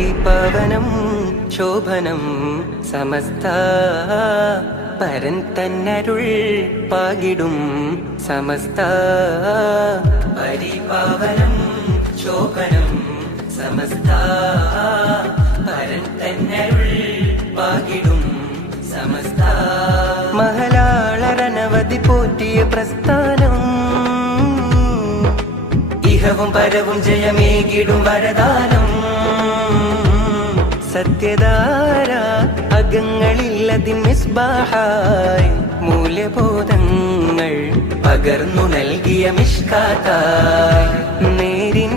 പരിപാവനം ശോഭനം സമസ്ത പരൻ തന്നരുൾ പാകിടും സമസ്ത പരിപാവനം ശോഭനം സമസ്ത പരൻ തന്നരുൾ പാകിടും സമസ്ത മഹലാളരനവധി പോറ്റിയ പ്രസ്ഥാനം ഇഹവും പരവും ജയമേകിടും വരദാനം സത്യധാര അകങ്ങളില്ലതിൻ മിസ്ബാഹായി മൂല്യബോധങ്ങൾ പകർന്നു നൽകിയ മിഷ്കാത്തായി നേരിൻ